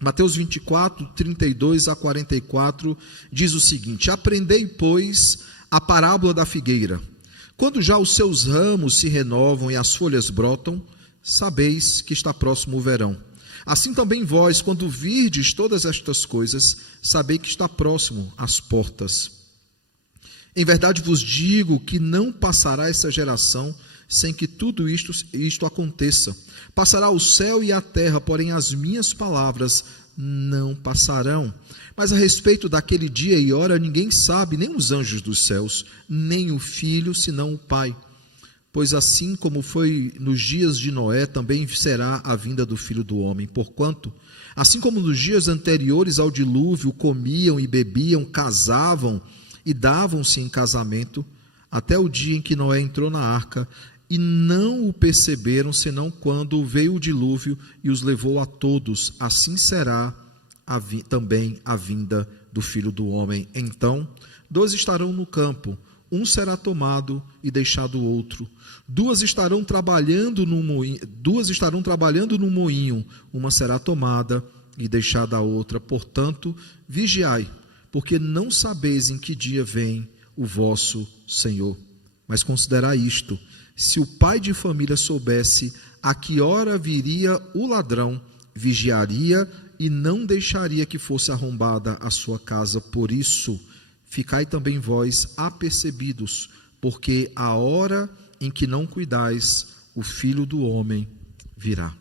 Mateus 24, 32 a 44, diz o seguinte: aprendei, pois, a parábola da figueira. Quando já os seus ramos se renovam e as folhas brotam, sabeis que está próximo o verão. Assim também vós, quando virdes todas estas coisas, sabei que está próximo às portas. Em verdade vos digo que não passará essa geração sem que tudo isto aconteça. Passará o céu e a terra, porém as minhas palavras não passarão. Mas a respeito daquele dia e hora ninguém sabe, nem os anjos dos céus, nem o Filho, senão o Pai. Pois assim como foi nos dias de Noé, também será a vinda do Filho do Homem. Porquanto, assim como nos dias anteriores ao dilúvio, comiam e bebiam, casavam e davam-se em casamento, até o dia em que Noé entrou na arca, e não o perceberam, senão quando veio o dilúvio e os levou a todos. Assim será também a vinda do Filho do Homem. Então, 2 estarão no campo, um será tomado e deixado o outro. 2 estarão trabalhando no moinho, uma será tomada e deixada a outra. Portanto, vigiai, porque não sabeis em que dia vem o vosso Senhor. Mas considerai isto: se o pai de família soubesse a que hora viria o ladrão, vigiaria e não deixaria que fosse arrombada a sua casa. Por isso, ficai também vós apercebidos, porque a hora em que não cuidais, o Filho do Homem virá.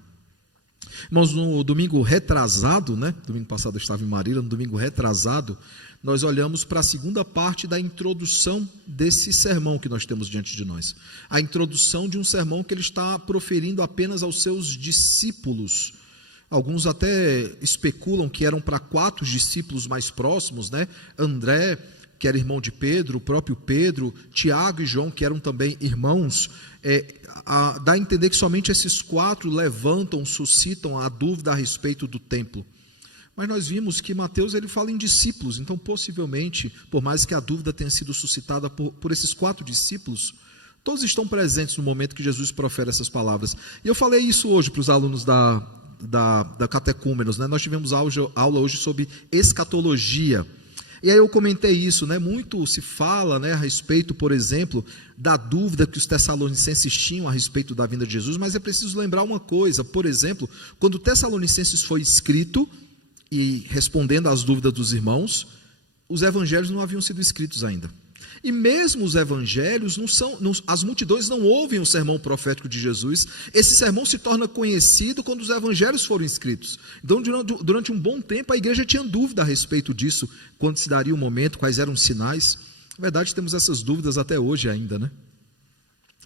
Irmãos, no domingo retrasado, domingo passado eu estava em Marília, no domingo retrasado, nós olhamos para a segunda parte da introdução desse sermão que nós temos diante de nós. A introdução de um sermão que ele está proferindo apenas aos seus discípulos. Alguns até especulam que eram para 4 discípulos mais próximos, André, que era irmão de Pedro, o próprio Pedro, Tiago e João, que eram também irmãos. Dá a entender que somente esses 4 suscitam a dúvida a respeito do templo. Mas nós vimos que Mateus ele fala em discípulos, então possivelmente, por mais que a dúvida tenha sido suscitada por esses 4 discípulos, todos estão presentes no momento que Jesus profere essas palavras. E eu falei isso hoje para os alunos da catecúmenos, Nós tivemos aula hoje sobre escatologia. E aí eu comentei isso, muito se fala, a respeito, por exemplo, da dúvida que os tessalonicenses tinham a respeito da vinda de Jesus, mas é preciso lembrar uma coisa, por exemplo, quando Tessalonicenses foi escrito, e respondendo às dúvidas dos irmãos, os evangelhos não haviam sido escritos ainda. E mesmo os evangelhos, as multidões não ouvem o sermão profético de Jesus. Esse sermão se torna conhecido quando os evangelhos foram escritos. Então, durante um bom tempo, a igreja tinha dúvida a respeito disso, quando se daria o momento, quais eram os sinais. Na verdade, temos essas dúvidas até hoje ainda,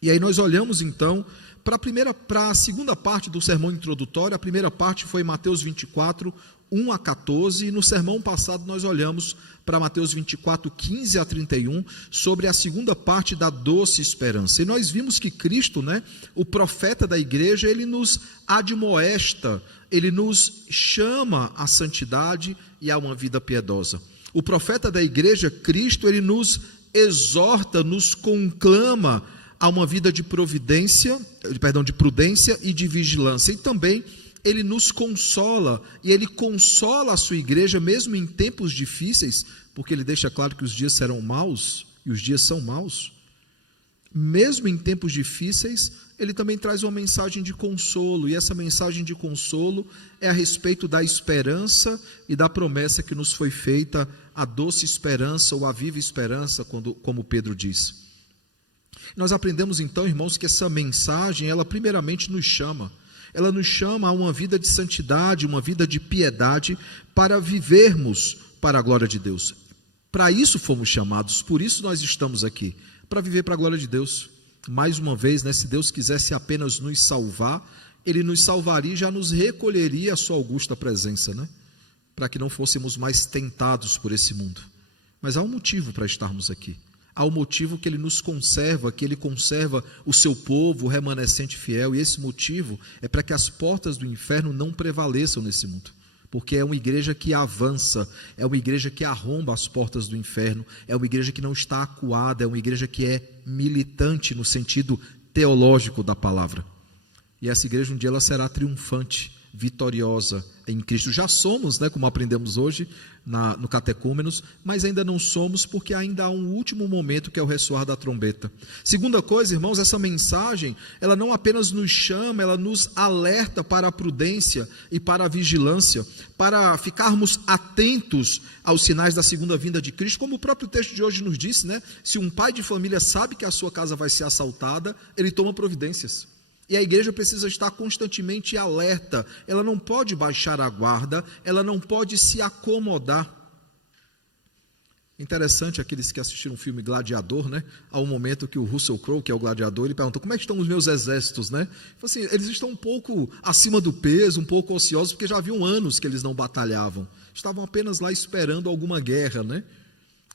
E aí nós olhamos então para a segunda parte do sermão introdutório. A primeira parte foi Mateus 24, 1 a 14, e no sermão passado nós olhamos para Mateus 24, 15 a 31, sobre a segunda parte da doce esperança. E nós vimos que Cristo, o profeta da igreja, ele nos admoesta, ele nos chama à santidade e a uma vida piedosa. O profeta da igreja, Cristo, ele nos exorta, nos conclama a uma vida de prudência e de vigilância. E também ele nos consola, e ele consola a sua igreja mesmo em tempos difíceis, porque ele deixa claro que os dias serão maus, e os dias são maus. Mesmo em tempos difíceis, ele também traz uma mensagem de consolo, e essa mensagem de consolo é a respeito da esperança e da promessa que nos foi feita, a doce esperança ou a viva esperança, como Pedro diz. Nós aprendemos então, irmãos, que essa mensagem, ela primeiramente nos chama a uma vida de santidade, uma vida de piedade, para vivermos para a glória de Deus. Para isso fomos chamados, por isso nós estamos aqui, para viver para a glória de Deus. Mais uma vez, se Deus quisesse apenas nos salvar, Ele nos salvaria e já nos recolheria a sua augusta presença, para que não fôssemos mais tentados por esse mundo. Mas há um motivo para estarmos aqui. Há um motivo que Ele nos conserva, que Ele conserva o seu povo, o remanescente fiel, e esse motivo é para que as portas do inferno não prevaleçam nesse mundo, porque é uma igreja que avança, é uma igreja que arromba as portas do inferno, é uma igreja que não está acuada, é uma igreja que é militante no sentido teológico da palavra. E essa igreja um dia ela será triunfante, vitoriosa em Cristo. Já somos, né, como aprendemos hoje no Catecúmenos, mas ainda não somos, porque ainda há um último momento, que é o ressoar da trombeta. Segunda coisa, irmãos, essa mensagem, ela não apenas nos chama, ela nos alerta para a prudência e para a vigilância, para ficarmos atentos aos sinais da segunda vinda de Cristo, como o próprio texto de hoje nos disse, né? Se um pai de família sabe que a sua casa vai ser assaltada, ele toma providências. E a igreja precisa estar constantemente alerta, ela não pode baixar a guarda, ela não pode se acomodar. Interessante aqueles que assistiram o filme Gladiador, né? Há um momento que o Russell Crowe, que é o gladiador, ele perguntou: como é que estão os meus exércitos, né? Assim, eles estão um pouco acima do peso, um pouco ociosos, porque já haviam anos que eles não batalhavam, estavam apenas lá esperando alguma guerra, né?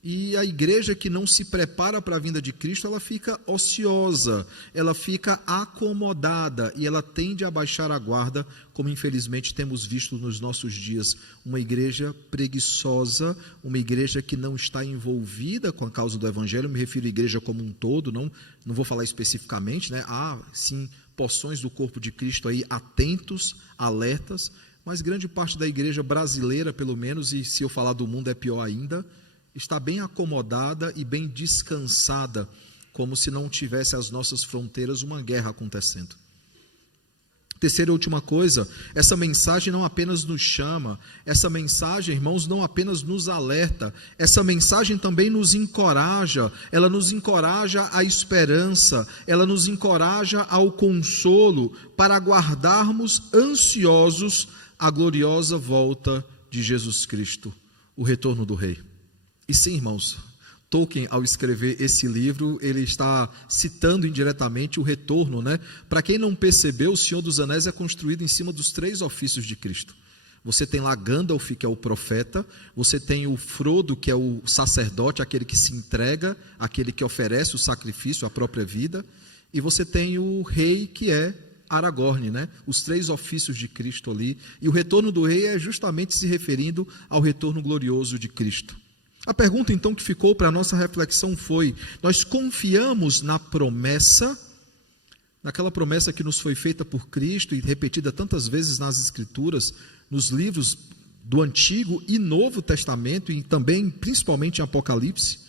E a igreja que não se prepara para a vinda de Cristo, ela fica ociosa, ela fica acomodada e ela tende a baixar a guarda, como infelizmente temos visto nos nossos dias. Uma igreja preguiçosa, uma igreja que não está envolvida com a causa do Evangelho. Me refiro à igreja como um todo, não vou falar especificamente, né? Há sim porções do corpo de Cristo aí atentos, alertas, mas grande parte da igreja brasileira, pelo menos, e se eu falar do mundo é pior ainda, está bem acomodada e bem descansada, como se não tivesse às nossas fronteiras uma guerra acontecendo. Terceira e última coisa, essa mensagem não apenas nos chama, essa mensagem, irmãos, não apenas nos alerta, essa mensagem também nos encoraja, ela nos encoraja à esperança, ela nos encoraja ao consolo, para aguardarmos ansiosos a gloriosa volta de Jesus Cristo, o retorno do Rei. E sim, irmãos, Tolkien, ao escrever esse livro, ele está citando indiretamente o retorno, né? Para quem não percebeu, o Senhor dos Anéis é construído em cima dos 3 ofícios de Cristo. Você tem lá Gandalf, que é o profeta, você tem o Frodo, que é o sacerdote, aquele que se entrega, aquele que oferece o sacrifício, a própria vida, e você tem o rei, que é Aragorn, né? Os 3 ofícios de Cristo ali, e o retorno do rei é justamente se referindo ao retorno glorioso de Cristo. A pergunta então que ficou para a nossa reflexão foi: nós confiamos na promessa, naquela promessa que nos foi feita por Cristo e repetida tantas vezes nas Escrituras, nos livros do Antigo e Novo Testamento e também, principalmente em Apocalipse?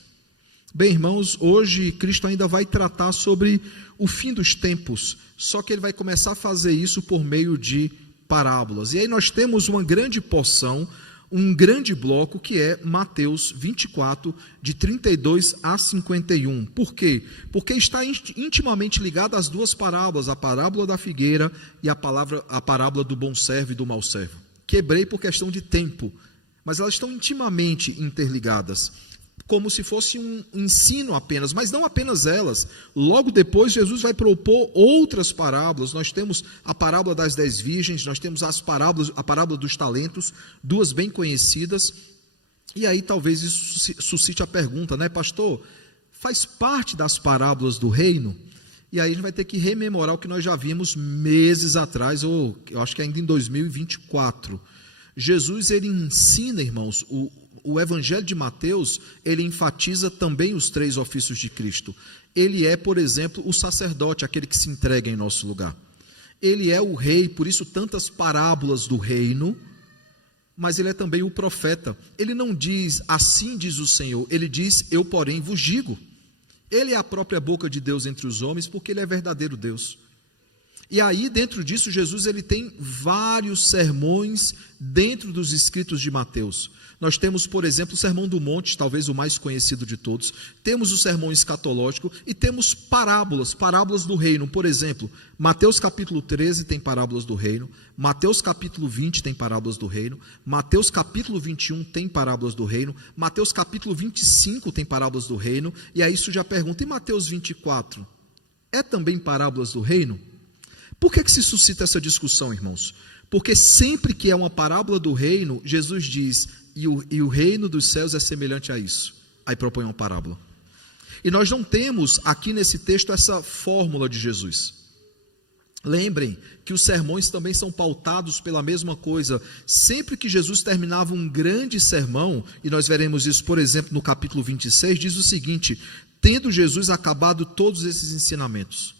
Bem, irmãos, hoje Cristo ainda vai tratar sobre o fim dos tempos, só que ele vai começar a fazer isso por meio de parábolas. E aí nós temos uma grande porção, um grande bloco, que é Mateus 24, de 32 a 51. Por quê? Porque está intimamente ligado às 2 parábolas, a parábola da figueira e a parábola do bom servo e do mau servo. Quebrei por questão de tempo, mas elas estão intimamente interligadas, como se fosse um ensino apenas, mas não apenas elas. Logo depois Jesus vai propor outras parábolas. Nós temos a parábola das 10 virgens, nós temos a parábola dos talentos, 2 bem conhecidas. E aí talvez isso suscite a pergunta, né, pastor, faz parte das parábolas do reino? E aí a gente vai ter que rememorar o que nós já vimos meses atrás, ou eu acho que ainda em 2024. Jesus, ele ensina, irmãos, o Evangelho de Mateus, ele enfatiza também os 3 ofícios de Cristo. Ele é, por exemplo, o sacerdote, aquele que se entrega em nosso lugar. Ele é o rei, por isso tantas parábolas do reino, mas ele é também o profeta. Ele não diz, assim diz o Senhor, ele diz, eu porém vos digo. Ele é a própria boca de Deus entre os homens, porque ele é verdadeiro Deus. E aí, dentro disso, Jesus ele tem vários sermões dentro dos escritos de Mateus. Nós temos, por exemplo, o Sermão do Monte, talvez o mais conhecido de todos. Temos o sermão escatológico e temos parábolas do reino. Por exemplo, Mateus capítulo 13 tem parábolas do reino, Mateus capítulo 20 tem parábolas do reino, Mateus capítulo 21 tem parábolas do reino, Mateus capítulo 25 tem parábolas do reino. E aí isso já pergunta, e Mateus 24? É também parábolas do reino? Por que se suscita essa discussão, irmãos? Porque sempre que é uma parábola do reino, Jesus diz, e o reino dos céus é semelhante a isso. Aí propõe uma parábola. E nós não temos aqui nesse texto essa fórmula de Jesus. Lembrem que os sermões também são pautados pela mesma coisa. Sempre que Jesus terminava um grande sermão, e nós veremos isso, por exemplo, no capítulo 26, diz o seguinte: tendo Jesus acabado todos esses ensinamentos,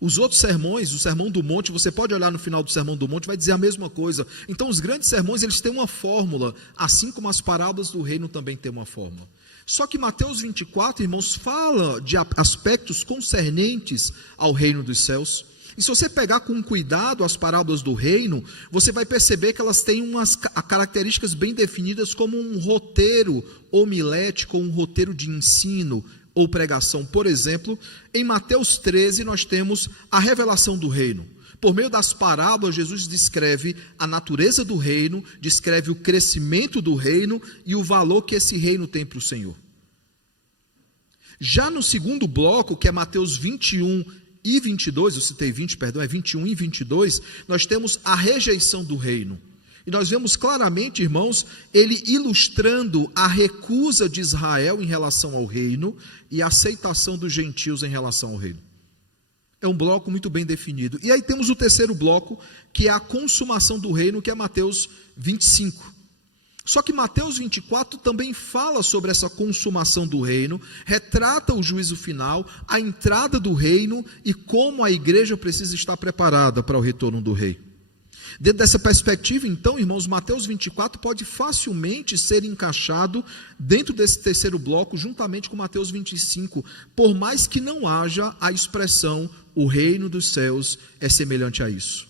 Os outros sermões, o Sermão do Monte, você pode olhar no final do Sermão do Monte, vai dizer a mesma coisa. Então, os grandes sermões, eles têm uma fórmula, assim como as parábolas do reino também têm uma fórmula. Só que Mateus 24, irmãos, fala de aspectos concernentes ao reino dos céus. E se você pegar com cuidado as parábolas do reino, você vai perceber que elas têm umas características bem definidas, como um roteiro homilético, um roteiro de ensino ou pregação. Por exemplo, em Mateus 13 nós temos a revelação do reino. Por meio das parábolas, Jesus descreve a natureza do reino, descreve o crescimento do reino e o valor que esse reino tem para o Senhor. Já no segundo bloco, que é Mateus 21 e 22, eu citei 20, perdão, é 21 e 22, nós temos a rejeição do reino. E nós vemos claramente, irmãos, ele ilustrando a recusa de Israel em relação ao reino e a aceitação dos gentios em relação ao reino. É um bloco muito bem definido. E aí temos o terceiro bloco, que é a consumação do reino, que é Mateus 25. Só que Mateus 24 também fala sobre essa consumação do reino, retrata o juízo final, a entrada do reino e como a igreja precisa estar preparada para o retorno do rei. Dentro dessa perspectiva, então, irmãos, Mateus 24 pode facilmente ser encaixado dentro desse terceiro bloco, juntamente com Mateus 25, por mais que não haja a expressão, o reino dos céus é semelhante a isso.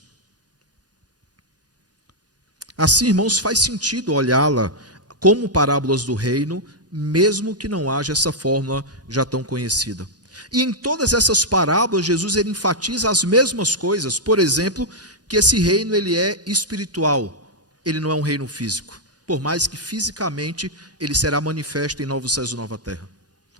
Assim, irmãos, faz sentido olhá-la como parábolas do reino, mesmo que não haja essa fórmula já tão conhecida. E em todas essas parábolas, Jesus ele enfatiza as mesmas coisas. Por exemplo, que esse reino ele é espiritual, ele não é um reino físico, por mais que fisicamente ele será manifesto em novos céus e nova terra,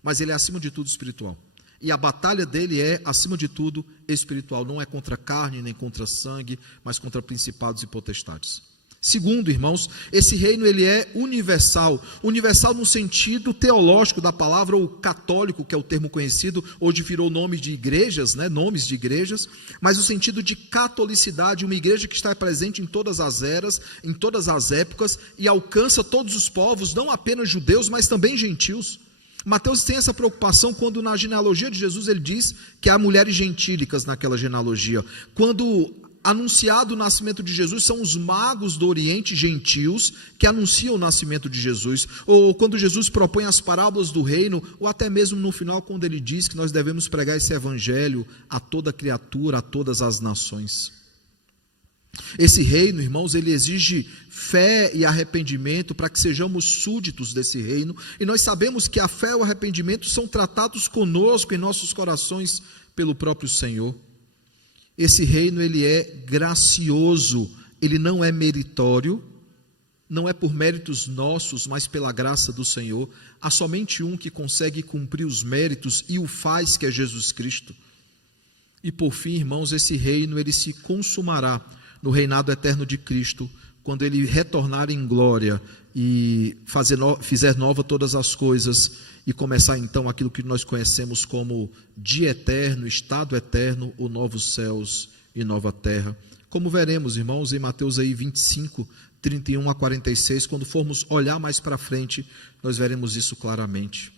mas ele é acima de tudo espiritual, e a batalha dele é acima de tudo espiritual, não é contra carne nem contra sangue, mas contra principados e potestades. Segundo, irmãos, esse reino ele é universal, universal no sentido teológico da palavra, ou católico, que é o termo conhecido, hoje virou nome de igrejas, nomes de igrejas, mas o sentido de catolicidade, uma igreja que está presente em todas as eras, em todas as épocas, e alcança todos os povos, não apenas judeus, mas também gentios. Mateus tem essa preocupação quando na genealogia de Jesus ele diz que há mulheres gentílicas naquela genealogia. Quando anunciado o nascimento de Jesus, são os magos do Oriente gentios que anunciam o nascimento de Jesus, ou quando Jesus propõe as parábolas do reino, ou até mesmo no final quando ele diz que nós devemos pregar esse evangelho a toda criatura, a todas as nações. Esse reino, irmãos, ele exige fé e arrependimento para que sejamos súditos desse reino, e nós sabemos que a fé e o arrependimento são tratados conosco em nossos corações pelo próprio Senhor. Esse reino ele é gracioso, ele não é meritório, não é por méritos nossos, mas pela graça do Senhor. Há somente um que consegue cumprir os méritos e o faz, que é Jesus Cristo. E por fim, irmãos, esse reino ele se consumará no reinado eterno de Cristo, quando ele retornar em glória e fizer nova todas as coisas, e começar então aquilo que nós conhecemos como dia eterno, estado eterno, o novos céus e nova terra. Como veremos, irmãos, em Mateus aí 25, 31 a 46, quando formos olhar mais para frente, nós veremos isso claramente.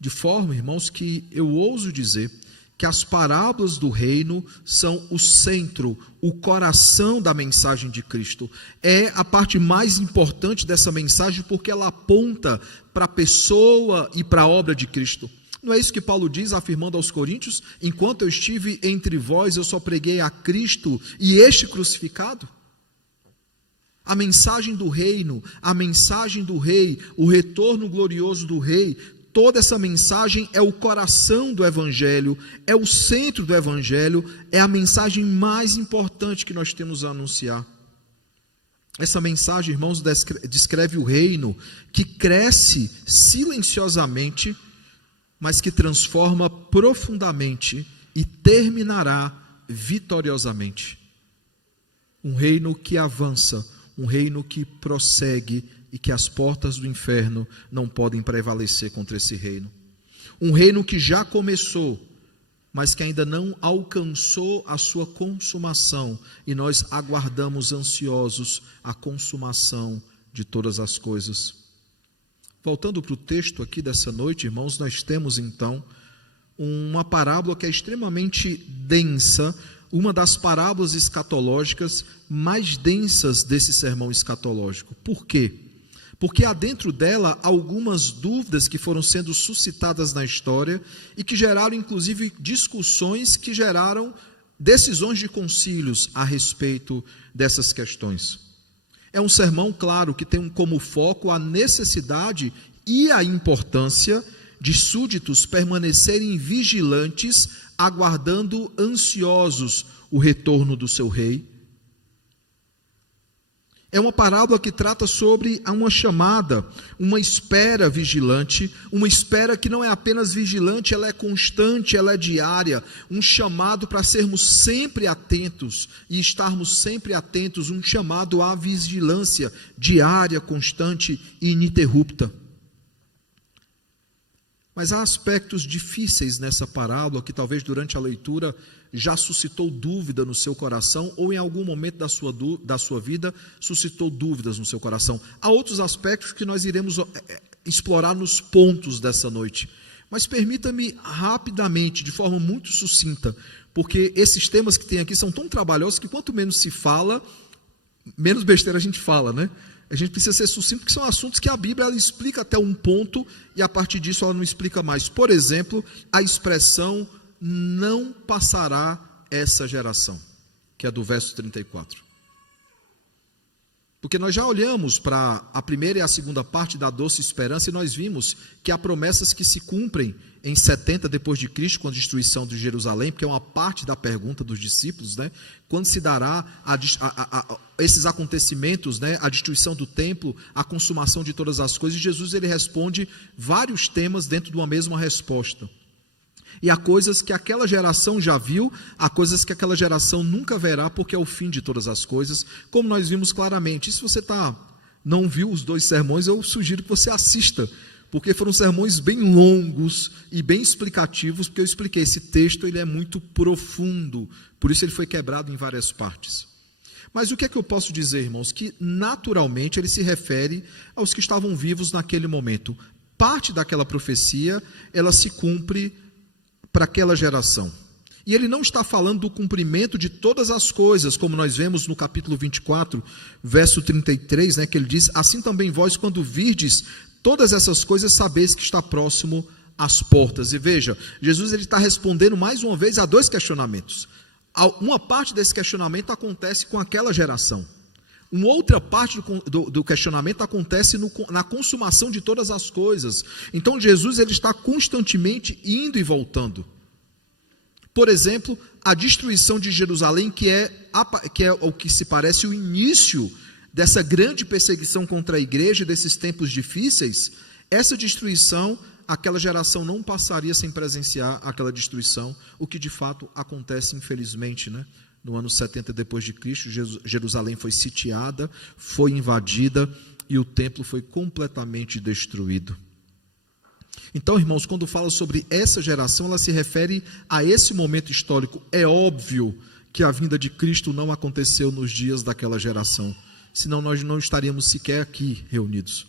De forma, irmãos, que eu ouso dizer que as parábolas do reino são o centro, o coração da mensagem de Cristo. É a parte mais importante dessa mensagem, porque ela aponta para a pessoa e para a obra de Cristo. Não é isso que Paulo diz, afirmando aos Coríntios? Enquanto eu estive entre vós, eu só preguei a Cristo e este crucificado? A mensagem do reino, a mensagem do rei, o retorno glorioso do rei, toda essa mensagem é o coração do evangelho, é o centro do evangelho, é a mensagem mais importante que nós temos a anunciar. Essa mensagem, irmãos, descreve o reino que cresce silenciosamente, mas que transforma profundamente e terminará vitoriosamente. Um reino que avança, um reino que prossegue, e que as portas do inferno não podem prevalecer contra esse reino. Um reino que já começou, mas que ainda não alcançou a sua consumação, e nós aguardamos ansiosos a consumação de todas as coisas. Voltando para o texto aqui dessa noite, irmãos, nós temos então uma parábola que é extremamente densa, uma das parábolas escatológicas mais densas desse sermão escatológico. Por quê? Porque há dentro dela algumas dúvidas que foram sendo suscitadas na história e que geraram, inclusive, discussões que geraram decisões de concílios a respeito dessas questões. É um sermão, claro, que tem como foco a necessidade e a importância de súditos permanecerem vigilantes, aguardando ansiosos o retorno do seu rei. É uma parábola que trata sobre uma chamada, uma espera vigilante, uma espera que não é apenas vigilante, ela é constante, ela é diária, um chamado para sermos sempre atentos e estarmos sempre atentos, um chamado à vigilância diária, constante e ininterrupta. Mas há aspectos difíceis nessa parábola que talvez durante a leitura já suscitou dúvida no seu coração ou em algum momento da sua vida suscitou dúvidas no seu coração. Há outros aspectos que nós iremos explorar nos pontos dessa noite. Mas permita-me rapidamente, de forma muito sucinta, porque esses temas que tem aqui são tão trabalhosos que quanto menos se fala, menos besteira a gente fala, né? A gente precisa ser sucinto, porque são assuntos que a Bíblia ela explica até um ponto e a partir disso ela não explica mais. Por exemplo, a expressão não passará essa geração, que é do verso 34. Porque nós já olhamos para a primeira e a segunda parte da doce esperança e nós vimos que há promessas que se cumprem em 70 depois de Cristo, com a destruição de Jerusalém, porque é uma parte da pergunta dos discípulos, né? Quando se dará esses acontecimentos, né? A destruição do templo, a consumação de todas as coisas, e Jesus ele responde vários temas dentro de uma mesma resposta. E há coisas que aquela geração já viu, há coisas que aquela geração nunca verá, porque é o fim de todas as coisas, como nós vimos claramente. E se você não viu os 2 sermões, eu sugiro que você assista, porque foram sermões bem longos e bem explicativos, porque eu expliquei, esse texto ele é muito profundo, por isso ele foi quebrado em várias partes. Mas o que é que eu posso dizer, irmãos? Que naturalmente ele se refere aos que estavam vivos naquele momento. Parte daquela profecia, ela se cumpre para aquela geração. E ele não está falando do cumprimento de todas as coisas, como nós vemos no capítulo 24, verso 33, né, que ele diz: assim também vós, quando virdes todas essas coisas, sabeis que está próximo às portas. E veja, Jesus ele está respondendo mais uma vez a 2 questionamentos. Uma parte desse questionamento acontece com aquela geração. Uma outra parte do questionamento acontece na consumação de todas as coisas. Então Jesus ele está constantemente indo e voltando. Por exemplo, a destruição de Jerusalém, que é o que se parece o início dessa grande perseguição contra a igreja, desses tempos difíceis. Essa destruição, aquela geração não passaria sem presenciar aquela destruição, o que de fato acontece infelizmente, né? No ano 70 depois de Cristo, Jerusalém foi sitiada, foi invadida e o templo foi completamente destruído. Então, irmãos, quando fala sobre essa geração, ela se refere a esse momento histórico. É óbvio que a vinda de Cristo não aconteceu nos dias daquela geração, senão nós não estaríamos sequer aqui reunidos.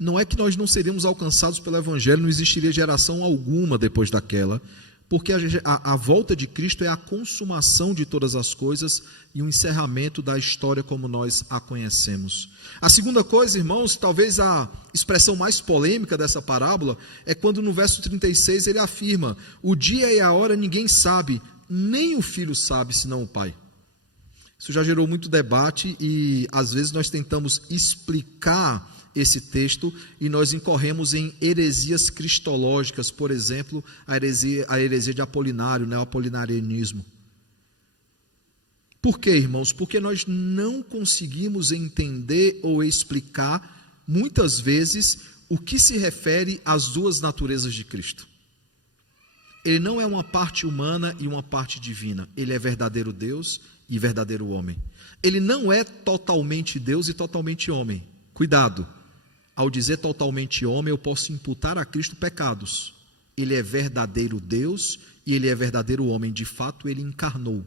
Não é que nós não seríamos alcançados pelo Evangelho, não existiria geração alguma depois daquela, porque a volta de Cristo é a consumação de todas as coisas e o encerramento da história como nós a conhecemos. A segunda coisa, irmãos, talvez a expressão mais polêmica dessa parábola, é quando no verso 36 ele afirma: o dia e a hora ninguém sabe, nem o filho sabe, senão o pai. Isso já gerou muito debate e às vezes nós tentamos explicar esse texto e nós incorremos em heresias cristológicas, por exemplo, a heresia de Apolinário, né, o apolinarianismo. Por quê, irmãos? Porque nós não conseguimos entender ou explicar, muitas vezes, o que se refere às 2 naturezas de Cristo. Ele não é uma parte humana e uma parte divina, ele é verdadeiro Deus e verdadeiro homem. Ele não é totalmente Deus e totalmente homem. Cuidado! Ao dizer totalmente homem, eu posso imputar a Cristo pecados. Ele é verdadeiro Deus e ele é verdadeiro homem. De fato, ele encarnou.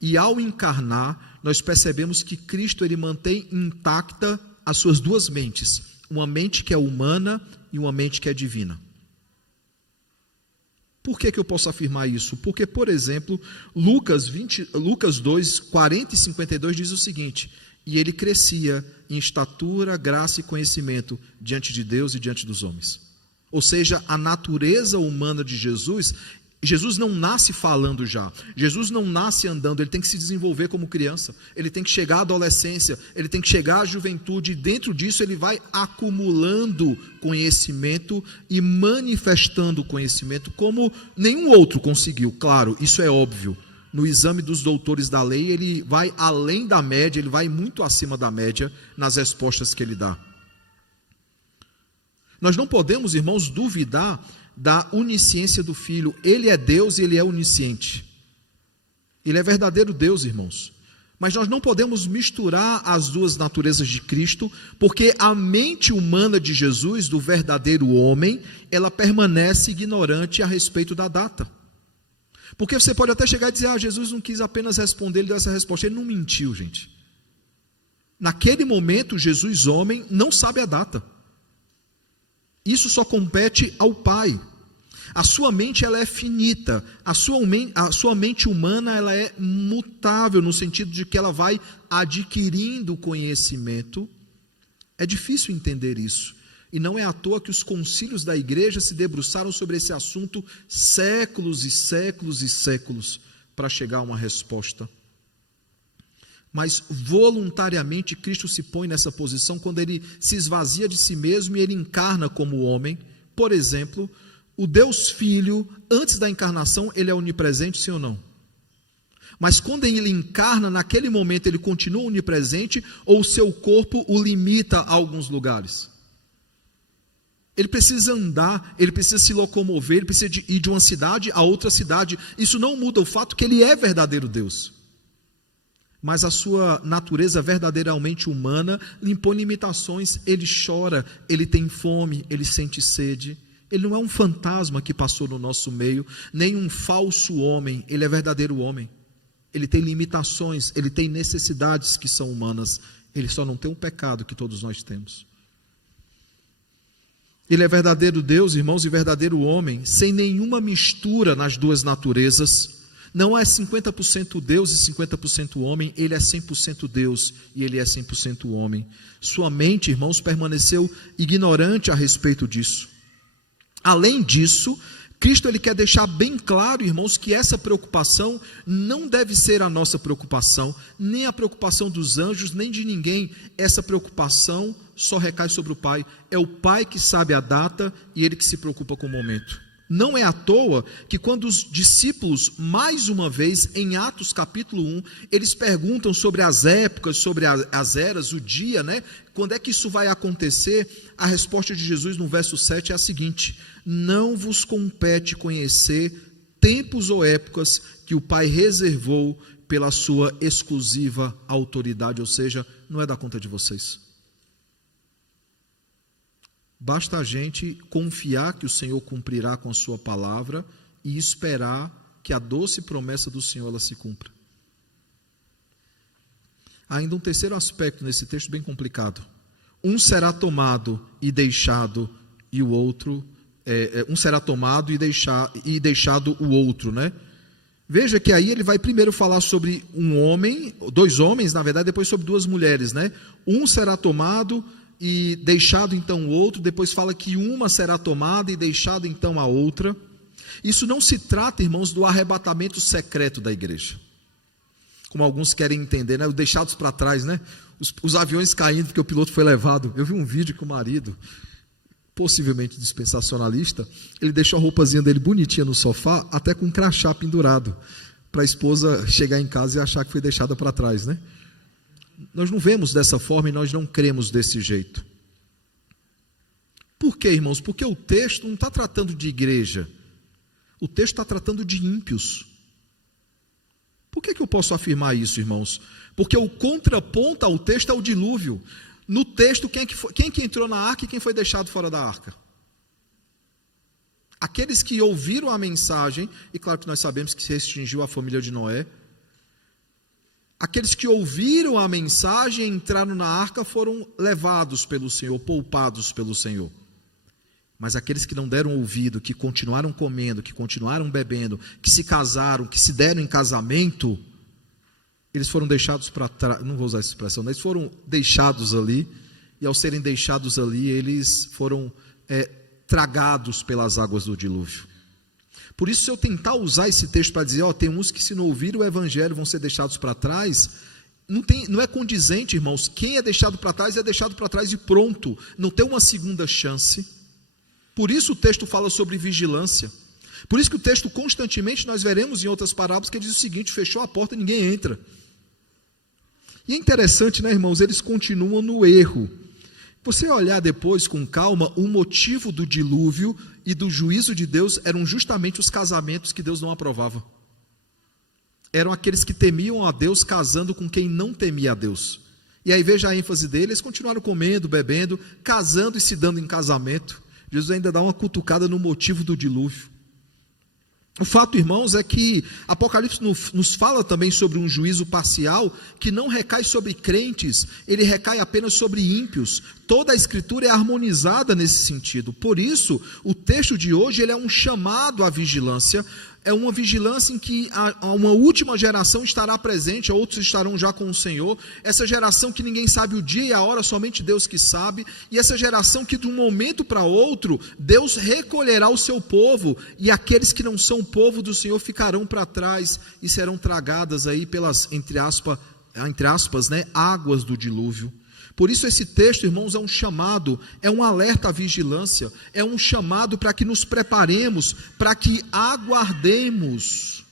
E ao encarnar, nós percebemos que Cristo ele mantém intacta as suas 2 mentes. Uma mente que é humana e uma mente que é divina. Por que eu posso afirmar isso? Porque, por exemplo, Lucas 2, 40 e 52 diz o seguinte: e ele crescia em estatura, graça e conhecimento diante de Deus e diante dos homens. Ou seja, a natureza humana de Jesus não nasce falando já, Jesus não nasce andando, ele tem que se desenvolver como criança, ele tem que chegar à adolescência, ele tem que chegar à juventude, e dentro disso ele vai acumulando conhecimento e manifestando conhecimento como nenhum outro conseguiu. Claro, isso é óbvio, no exame dos doutores da lei ele vai além da média, ele vai muito acima da média nas respostas que ele dá. Nós não podemos, irmãos, duvidar da onisciência do Filho. Ele é Deus e ele é onisciente. Ele é verdadeiro Deus, irmãos. Mas nós não podemos misturar as duas naturezas de Cristo, porque a mente humana de Jesus, do verdadeiro homem, ela permanece ignorante a respeito da data. Porque você pode até chegar e dizer: Jesus não quis apenas responder, ele deu essa resposta. Ele não mentiu, gente. Naquele momento, Jesus, homem, não sabe a data. Isso só compete ao Pai. A sua mente, ela é finita. A sua mente humana, ela é mutável, no sentido de que ela vai adquirindo conhecimento. É difícil entender isso. E não é à toa que os concílios da igreja se debruçaram sobre esse assunto séculos e séculos e séculos para chegar a uma resposta. Mas voluntariamente Cristo se põe nessa posição quando ele se esvazia de si mesmo e ele encarna como homem. Por exemplo, o Deus Filho, antes da encarnação, ele é onipresente, sim ou não? Mas quando ele encarna, naquele momento ele continua onipresente, ou o seu corpo o limita a alguns lugares? Ele precisa andar, ele precisa se locomover, ele precisa ir de uma cidade a outra cidade. Isso não muda o fato que ele é verdadeiro Deus. Mas a sua natureza verdadeiramente humana lhe impõe limitações. Ele chora, ele tem fome, ele sente sede. Ele não é um fantasma que passou no nosso meio, nem um falso homem. Ele é verdadeiro homem. Ele tem limitações, ele tem necessidades que são humanas. Ele só não tem um pecado que todos nós temos. Ele é verdadeiro Deus, irmãos, e verdadeiro homem, sem nenhuma mistura nas duas naturezas. Não é 50% Deus e 50% homem, ele é 100% Deus e ele é 100% homem. Sua mente, irmãos, permaneceu ignorante a respeito disso. Além disso, Cristo ele quer deixar bem claro, irmãos, que essa preocupação não deve ser a nossa preocupação, nem a preocupação dos anjos, nem de ninguém. Essa preocupação só recai sobre o Pai. É o Pai que sabe a data e ele que se preocupa com o momento. Não é à toa que quando os discípulos, mais uma vez, em Atos capítulo 1, eles perguntam sobre as épocas, sobre as eras, o dia, né? Quando é que isso vai acontecer? A resposta de Jesus no verso 7 é a seguinte: não vos compete conhecer tempos ou épocas que o Pai reservou pela sua exclusiva autoridade, ou seja, não é da conta de vocês. Basta a gente confiar que o Senhor cumprirá com a sua palavra e esperar que a doce promessa do Senhor ela se cumpra. Ainda um terceiro aspecto nesse texto bem complicado. Um será tomado e deixado, e o outro, um será tomado e deixado o outro, né? Veja que aí ele vai primeiro falar sobre um homem, dois homens, na verdade, depois sobre duas mulheres, né? Um será tomado e deixado então o outro, depois fala que uma será tomada e deixado então a outra. Isso não se trata, irmãos, do arrebatamento secreto da igreja, como alguns querem entender, né? Os deixados para trás, né? Os aviões caindo porque o piloto foi levado. Eu vi um vídeo que o marido, possivelmente dispensacionalista, ele deixou a roupazinha dele bonitinha no sofá, até com um crachá pendurado, para a esposa chegar em casa e achar que foi deixada para trás, né? Nós não vemos dessa forma e nós não cremos desse jeito. Por quê, irmãos? Porque o texto não está tratando de igreja, o texto está tratando de ímpios. Por que eu posso afirmar isso, irmãos? Porque o contraponto ao texto é o dilúvio. No texto, quem que entrou na arca e quem foi deixado fora da arca? Aqueles que ouviram a mensagem, e claro que nós sabemos que se restringiu à família de Noé. Aqueles que ouviram a mensagem e entraram na arca foram levados pelo Senhor, poupados pelo Senhor. Mas aqueles que não deram ouvido, que continuaram comendo, que continuaram bebendo, que se casaram, que se deram em casamento, eles foram deixados para trás, não vou usar essa expressão, mas eles foram deixados ali, e ao serem deixados ali, eles foram tragados pelas águas do dilúvio. Por isso, se eu tentar usar esse texto para dizer, tem uns que se não ouvirem o evangelho vão ser deixados para trás, não é condizente, irmãos. Quem é deixado para trás é deixado para trás e pronto, não tem uma segunda chance. Por isso o texto fala sobre vigilância. Por isso que o texto constantemente nós veremos em outras parábolas que diz o seguinte: fechou a porta e ninguém entra. E é interessante, né, irmãos, eles continuam no erro. Você olhar depois com calma, o motivo do dilúvio e do juízo de Deus eram justamente os casamentos que Deus não aprovava. Eram aqueles que temiam a Deus casando com quem não temia a Deus. E aí veja a ênfase deles: eles continuaram comendo, bebendo, casando e se dando em casamento. Jesus ainda dá uma cutucada no motivo do dilúvio. O fato, irmãos, é que Apocalipse nos fala também sobre um juízo parcial que não recai sobre crentes, ele recai apenas sobre ímpios. Toda a Escritura é harmonizada nesse sentido. Por isso, o texto de hoje ele é um chamado à vigilância. É uma vigilância em que uma última geração estará presente, outros estarão já com o Senhor. Essa geração que ninguém sabe o dia e a hora, somente Deus que sabe. E essa geração que de um momento para outro, Deus recolherá o seu povo. E aqueles que não são povo do Senhor ficarão para trás e serão tragadas aí pelas, entre aspas, né, águas do dilúvio. Por isso esse texto, irmãos, é um chamado, é um alerta à vigilância, é um chamado para que nos preparemos, para que aguardemos.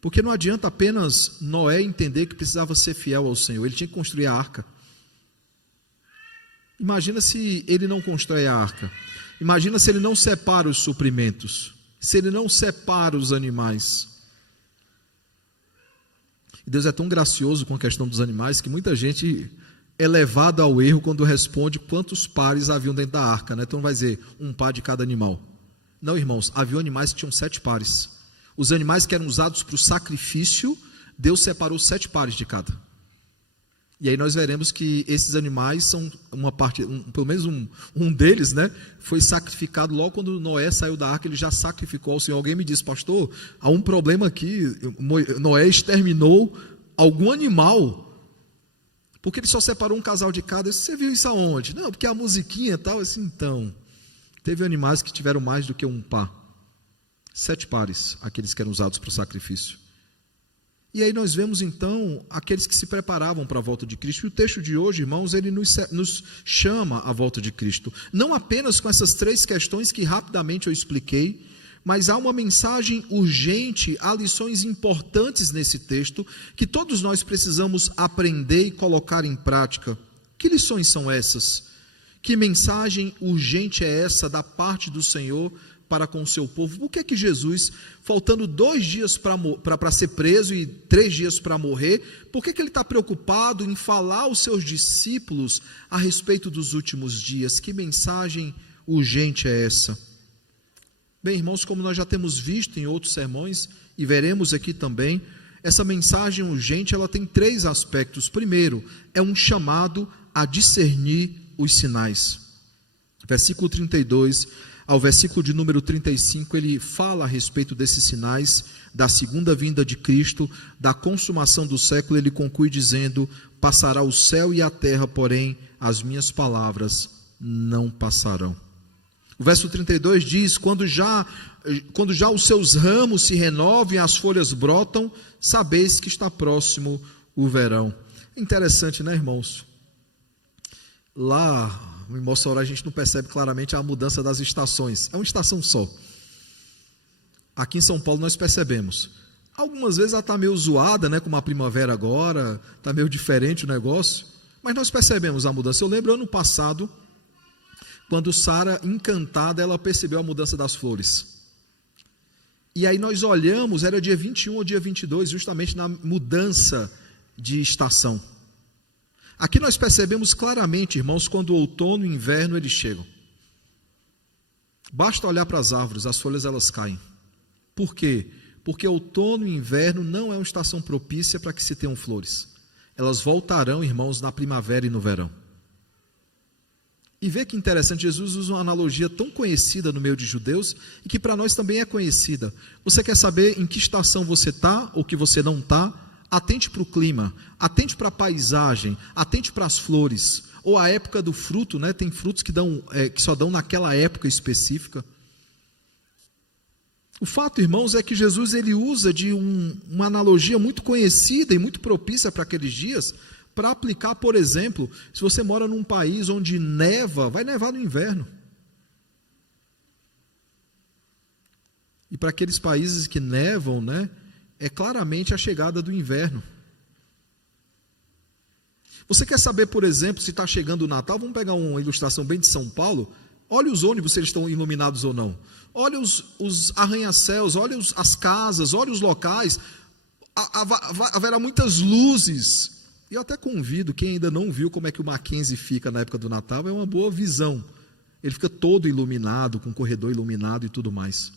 Porque não adianta apenas Noé entender que precisava ser fiel ao Senhor, ele tinha que construir a arca. Imagina se ele não constrói a arca, imagina se ele não separa os suprimentos, se ele não separa os animais. Deus é tão gracioso com a questão dos animais que muita gente é levada ao erro quando responde quantos pares haviam dentro da arca, né? Então vai dizer um par de cada animal. Não, irmãos, havia animais que tinham 7 pares. Os animais que eram usados para o sacrifício, Deus separou 7 pares de cada. E aí nós veremos que esses animais são uma parte, pelo menos um deles, né, foi sacrificado logo quando Noé saiu da arca, ele já sacrificou ao Senhor. Alguém me disse: pastor, há um problema aqui, Noé exterminou algum animal, porque ele só separou um casal de cada. Você viu isso aonde? Não, porque a musiquinha e tal, assim, então, teve animais que tiveram mais do que um par, 7 pares, aqueles que eram usados para o sacrifício. E aí nós vemos então aqueles que se preparavam para a volta de Cristo. E o texto de hoje, irmãos, ele nos chama à volta de Cristo. Não apenas com essas 3 questões que rapidamente eu expliquei, mas há uma mensagem urgente, há lições importantes nesse texto que todos nós precisamos aprender e colocar em prática. Que lições são essas? Que mensagem urgente é essa da parte do Senhor para com o seu povo? Por que é que Jesus, faltando 2 dias para ser preso e 3 dias para morrer, por que ele está preocupado em falar aos seus discípulos a respeito dos últimos dias? Que mensagem urgente é essa? Bem, irmãos, como nós já temos visto em outros sermões e veremos aqui também, essa mensagem urgente ela tem 3 aspectos. Primeiro, é um chamado a discernir os sinais. Versículo 32 ao versículo de número 35, ele fala a respeito desses sinais, da segunda vinda de Cristo, da consumação do século. Ele conclui dizendo: passará o céu e a terra, porém as minhas palavras não passarão. O verso 32 diz: quando já os seus ramos se renovam e as folhas brotam, sabeis que está próximo o verão. Interessante, né, irmãos? Lá em Mossoró a gente não percebe claramente a mudança das estações, é uma estação só. Aqui em São Paulo nós percebemos, algumas vezes ela está meio zoada, né, como a primavera agora, está meio diferente o negócio, mas nós percebemos a mudança. Eu lembro ano passado, quando Sara, encantada, ela percebeu a mudança das flores, e aí nós olhamos, era dia 21 ou dia 22, justamente na mudança de estação. Aqui nós percebemos claramente, irmãos, quando o outono e o inverno eles chegam. Basta olhar para as árvores, as folhas elas caem. Por quê? Porque outono e inverno não é uma estação propícia para que se tenham flores. Elas voltarão, irmãos, na primavera e no verão. E vê que interessante, Jesus usa uma analogia tão conhecida no meio de judeus e que para nós também é conhecida. Você quer saber em que estação você está ou que você não está? Atente para o clima, atente para a paisagem, atente para as flores, ou a época do fruto, né? Tem frutos que só dão naquela época específica. O fato, irmãos, é que Jesus ele usa de uma analogia muito conhecida e muito propícia para aqueles dias, para aplicar, por exemplo, se você mora num país onde neva, vai nevar no inverno. E para aqueles países que nevam, né, é claramente a chegada do inverno. Você quer saber, por exemplo, se está chegando o Natal? Vamos pegar uma ilustração bem de São Paulo. Olha os ônibus, se eles estão iluminados ou não. Olha os arranha-céus, olha as casas, olha os locais. Haverá muitas luzes. E eu até convido, quem ainda não viu como é que o Mackenzie fica na época do Natal, é uma boa visão. Ele fica todo iluminado, com corredor iluminado e tudo mais.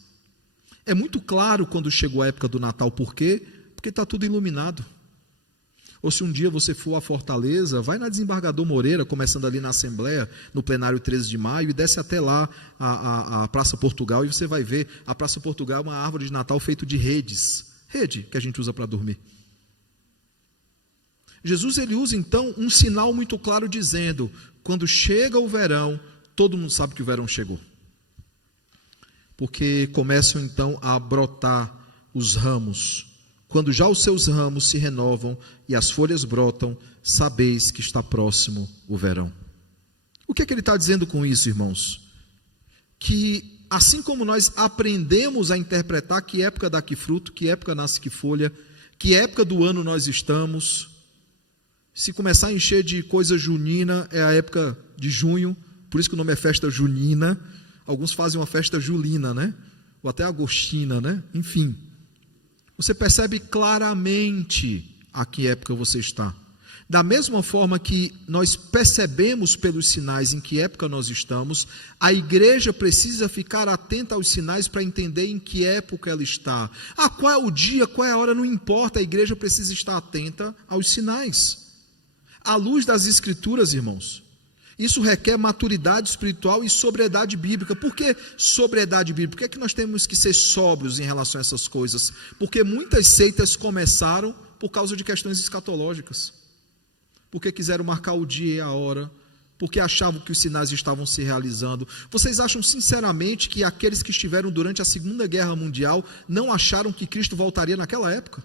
É muito claro quando chegou a época do Natal, por quê? Porque está tudo iluminado. Ou se um dia você for a Fortaleza, vai na Desembargador Moreira, começando ali na Assembleia, no plenário 13 de maio, e desce até lá a Praça Portugal, e você vai ver, a Praça Portugal é uma árvore de Natal feita de redes. Rede que a gente usa para dormir. Jesus ele usa então um sinal muito claro dizendo, quando chega o verão, todo mundo sabe que o verão chegou. Porque começam então a brotar os ramos. Quando já os seus ramos se renovam e as folhas brotam, sabeis que está próximo o verão. O que é que ele está dizendo com isso, irmãos? Que assim como nós aprendemos a interpretar que época dá que fruto, que época nasce que folha, que época do ano nós estamos, se começar a encher de coisa junina, é a época de junho, por isso que o nome é festa junina. Alguns fazem uma festa julina, né? Ou até agostina, né? Enfim. Você percebe claramente a que época você está. Da mesma forma que nós percebemos pelos sinais em que época nós estamos, a igreja precisa ficar atenta aos sinais para entender em que época ela está. Qual é o dia, qual é a hora, não importa, a igreja precisa estar atenta aos sinais. À luz das Escrituras, irmãos, isso requer maturidade espiritual e sobriedade bíblica. Por que sobriedade bíblica? Por que é que nós temos que ser sóbrios em relação a essas coisas? Porque muitas seitas começaram por causa de questões escatológicas. Porque quiseram marcar o dia e a hora, porque achavam que os sinais estavam se realizando. Vocês acham sinceramente que aqueles que estiveram durante a Segunda Guerra Mundial não acharam que Cristo voltaria naquela época?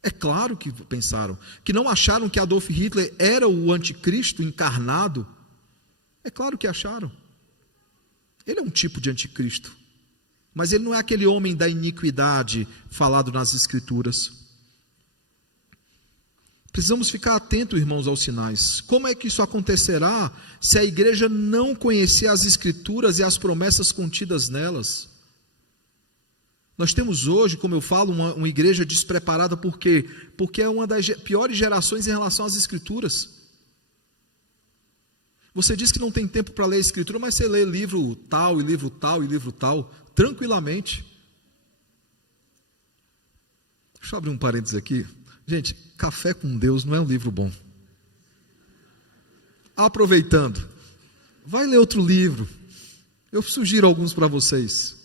É claro que pensaram, que não acharam que Adolf Hitler era o anticristo encarnado. É claro que acharam. Ele é um tipo de anticristo, mas ele não é aquele homem da iniquidade falado nas Escrituras. Precisamos ficar atentos, irmãos, aos sinais. Como é que isso acontecerá se a igreja não conhecer as Escrituras e as promessas contidas nelas? Nós temos hoje, como eu falo, uma igreja despreparada, por quê? Porque é uma das piores gerações em relação às Escrituras. Você diz que não tem tempo para ler a Escritura, mas você lê livro tal, e livro tal, e livro tal, tranquilamente. Deixa eu abrir um parênteses aqui. Gente, Café com Deus não é um livro bom. Aproveitando, vai ler outro livro. Eu sugiro alguns para vocês.